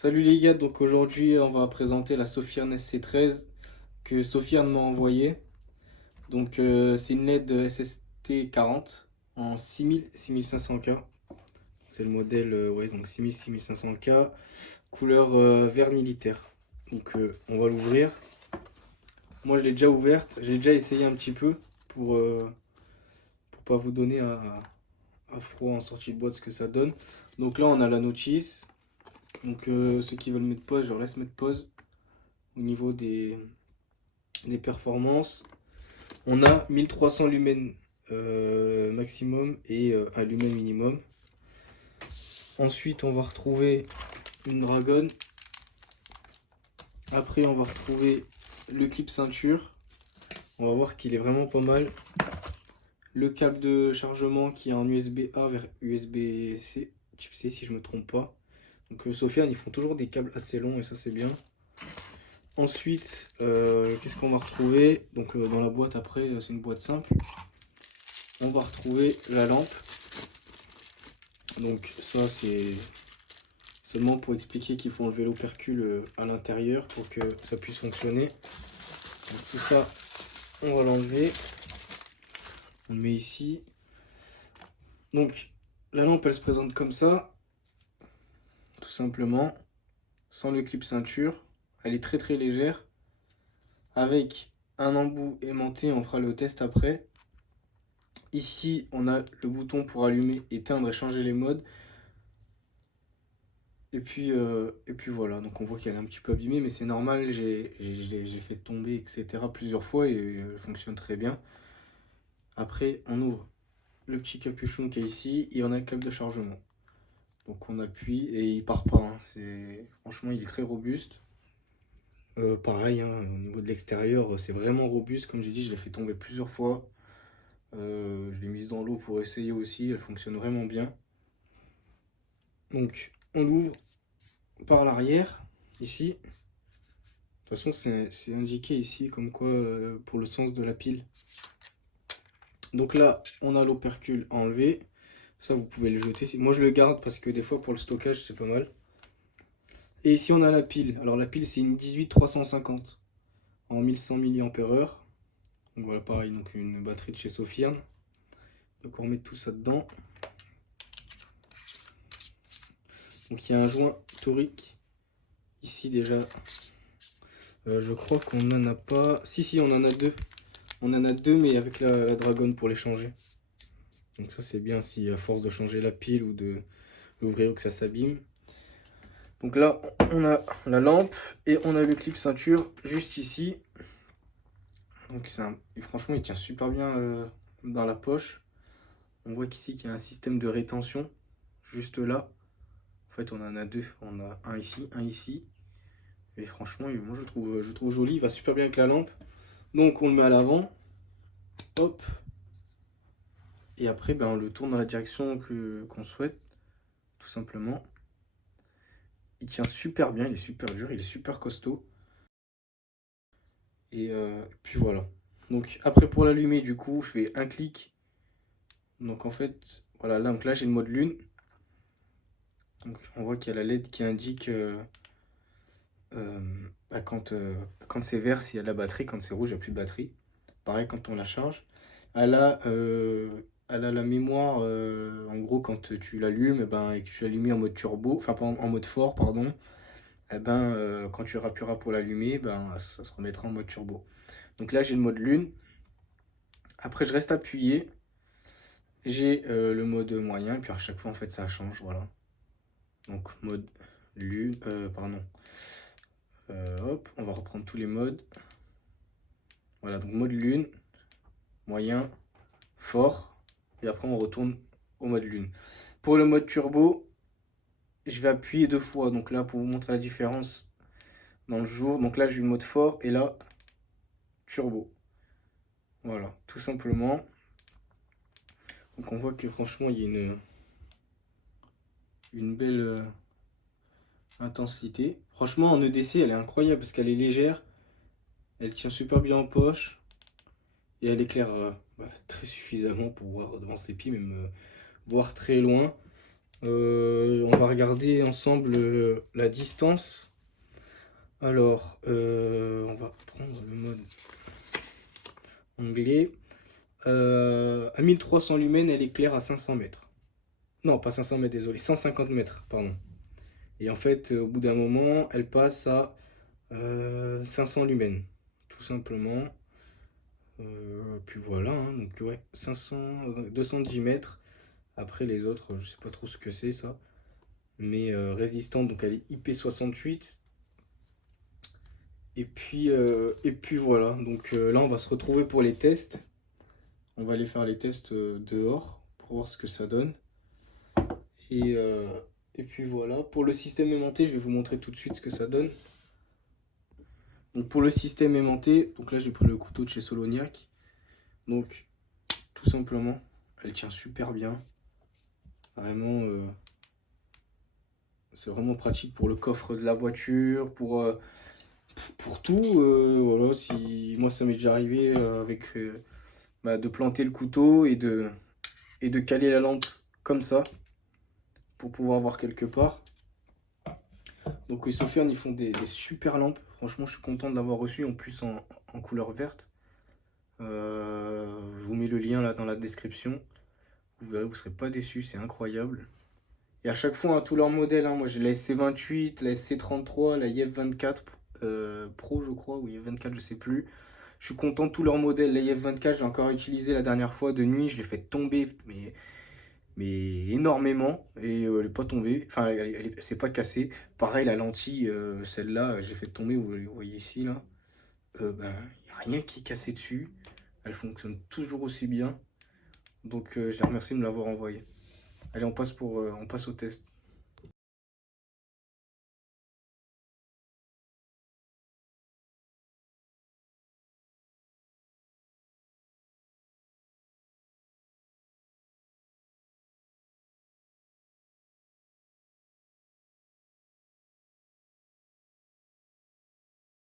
Salut les gars, donc aujourd'hui on va présenter la Sofirn SC13 que Sofirn m'a envoyée. Donc c'est une LED SST40 en 6000-6500K. C'est le modèle ouais, donc 6000-6500K, couleur vert militaire. Donc on va l'ouvrir. Moi je l'ai déjà ouverte, j'ai déjà essayé un petit peu pour pas vous donner à froid en sortie de boîte ce que ça donne. Donc là on a la notice. Donc ceux qui veulent mettre pause, je leur laisse mettre pause au niveau des performances. On a 1300 lumens maximum et 1 lumen minimum. Ensuite, on va retrouver une dragonne. Après, on va retrouver le clip ceinture. On va voir qu'il est vraiment pas mal. Le câble de chargement qui est en USB-A vers USB-C, type C si je me trompe pas. Donc Sofirn, ils font toujours des câbles assez longs et ça c'est bien. Ensuite, qu'est-ce qu'on va retrouver? Donc dans la boîte après, c'est une boîte simple. On va retrouver la lampe. Donc ça c'est seulement pour expliquer qu'il faut enlever l'opercule à l'intérieur pour que ça puisse fonctionner. Donc tout ça, on va l'enlever. On le met ici. Donc la lampe elle se présente comme ça, tout simplement, sans le clip ceinture. Elle est très très légère. Avec un embout aimanté, on fera le test après. Ici, on a le bouton pour allumer, éteindre et changer les modes. Et puis voilà, donc on voit qu'elle est un petit peu abîmée, mais c'est normal, j'ai fait tomber, etc. plusieurs fois et elle fonctionne très bien. Après, on ouvre le petit capuchon qui est ici et on a le câble de chargement. Donc on appuie et il part pas, hein. Franchement, il est très robuste. Pareil, hein, au niveau de l'extérieur, c'est vraiment robuste. Comme j'ai dit, je l'ai fait tomber plusieurs fois. Je l'ai mise dans l'eau pour essayer aussi, elle fonctionne vraiment bien. Donc on l'ouvre par l'arrière, ici. De toute façon, c'est indiqué ici comme quoi pour le sens de la pile. Donc là, on a l'opercule à enlever. Ça, vous pouvez le jeter. Moi, je le garde parce que des fois, pour le stockage, c'est pas mal. Et ici, on a la pile. Alors, la pile, c'est une 18350 en 1100 mAh. Donc voilà, pareil, donc une batterie de chez Sofirn. Donc, on remet tout ça dedans. Donc, il y a un joint torique. Ici, déjà, je crois qu'on n'en a pas. Si, on en a deux. On en a deux, mais avec la dragonne pour les changer. Donc ça c'est bien si à force de changer la pile ou de l'ouvrir ou que ça s'abîme. Donc là on a la lampe et on a le clip ceinture juste ici. Donc et franchement il tient super bien dans la poche. On voit qu'ici qu'il y a un système de rétention juste là. En fait on en a deux. On a un ici, un ici. Et franchement moi je trouve joli. Il va super bien avec la lampe. Donc on le met à l'avant. Hop. Et après ben, on le tourne dans la direction qu'on souhaite. Tout simplement. Il tient super bien, il est super dur, il est super costaud. Et puis voilà. Donc après pour l'allumer du coup je fais un clic. Donc en fait voilà donc là j'ai le mode lune. Donc on voit qu'il y a la LED qui indique euh, quand c'est vert s'il y a de la batterie, quand c'est rouge il n'y a plus de batterie. Pareil quand on la charge. Elle a, elle a la mémoire en gros quand tu l'allumes et que tu l'allumes en mode turbo, enfin pas en mode fort pardon. Quand tu appuieras pour l'allumer, ça se remettra en mode turbo. Donc là, j'ai le mode lune. Après, je reste appuyé. J'ai le mode moyen. Et puis à chaque fois, en fait, ça change. Voilà. Donc, mode lune. Pardon. Hop, on va reprendre tous les modes. Voilà, donc mode lune, moyen, fort. Et après, on retourne au mode lune. Pour le mode turbo, je vais appuyer deux fois. Donc là, pour vous montrer la différence dans le jour. Donc là, j'ai eu le mode fort. Et là, turbo. Voilà, tout simplement. Donc on voit que franchement, il y a une belle intensité. Franchement, en EDC, elle est incroyable parce qu'elle est légère. Elle tient super bien en poche. Et elle éclaire très suffisamment pour voir devant ses pieds, même voir très loin. On va regarder ensemble la distance. Alors, on va prendre le mode anglais. À 1300 lumens, elle éclaire à 500 mètres. Non, pas 500 mètres, désolé, 150 mètres, pardon. Et en fait, au bout d'un moment, elle passe à 500 lumens, tout simplement. Puis voilà, hein, donc ouais, 210 mètres. Après les autres, je sais pas trop ce que c'est ça. Mais résistante, donc elle est IP68. Et puis voilà, donc là on va se retrouver pour les tests. On va aller faire les tests dehors pour voir ce que ça donne. Et, euh, et puis voilà, pour le système aimanté, je vais vous montrer tout de suite ce que ça donne. Donc pour le système aimanté, donc là j'ai pris le couteau de chez Soloniac. Donc tout simplement, elle tient super bien. Vraiment, c'est vraiment pratique pour le coffre de la voiture, pour tout. Voilà, si moi ça m'est déjà arrivé avec de planter le couteau et de caler la lampe comme ça pour pouvoir voir quelque part. Donc les Sofern ils font des super lampes. Franchement, je suis content de l'avoir reçu en plus en couleur verte. Je vous mets le lien là dans la description. Vous verrez, vous ne serez pas déçus, c'est incroyable. Et à chaque fois, hein, tous leurs modèles, hein, moi j'ai la SC28, la SC33, la IF24 Pro, je crois, ou IF24, je sais plus. Je suis content de tous leurs modèles. La IF24, j'ai encore utilisé la dernière fois de nuit, je l'ai fait tomber, mais énormément, et elle n'est pas tombée, enfin, c'est pas cassé. Pareil, la lentille, celle-là, j'ai fait tomber, vous voyez ici, là. Ben, y a rien qui est cassé dessus. Elle fonctionne toujours aussi bien. Donc, je les remercie de me l'avoir envoyé. Allez, on passe au test.